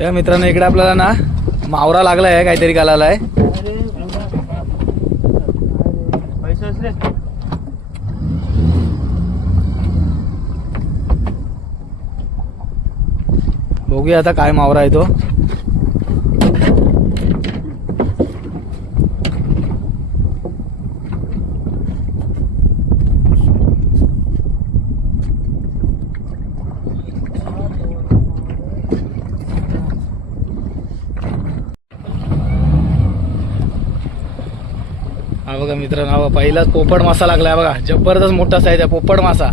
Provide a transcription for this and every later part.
या मित्रांनो इकडे आपल्याला ना मावरा लागलाय, काहीतरी गालाला आहे. बघूया आता काय मावरा आहे तो. हा बघा मित्रांनो, पहिलाच पोपट मासा लागलाय बघा. जबरदस्त मोठा साईज आहे पोपट मासा.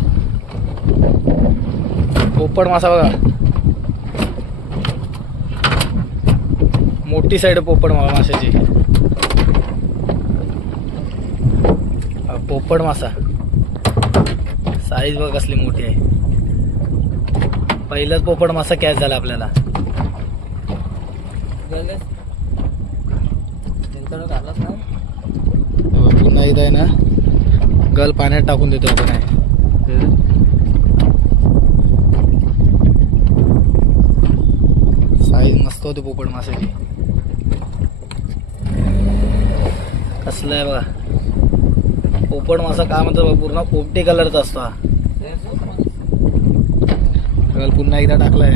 पोपट मासा बघा, मोठी साईड पोपट माशाची. पोपट मासा साईज बघा कसली मोठी आहे. पहिलाच पोपट मासा कॅच झाला आपल्याला. पुन्हा इथं आहे ना गल पाण्यात टाकून देतो आपण. आहे साईज मस्त होती पोपट माशाची. कसला आहे बघा पोपट मासा. काय म्हणतो पूर्ण पोपटी कलरचा असतो हा. गल पुन्हा एकदा टाकलाय.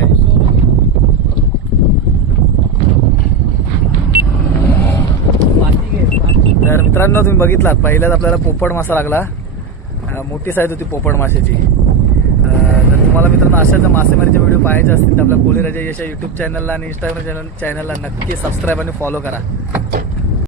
तर मित्रांनो तुम्ही बघितलात पहिल्याच आपल्याला पोपट मासा लागला. मोठी साईज होती पोपट माशाची. तर तुम्हाला मित्रांनो अशाच मासेमारीचे व्हिडिओ पाहायचे असतील तर आपल्या कोळी राजा यश यूट्यूब चॅनलला आणि इंस्टाग्राम चॅनलला नक्की सबस्क्राईब आणि फॉलो करा.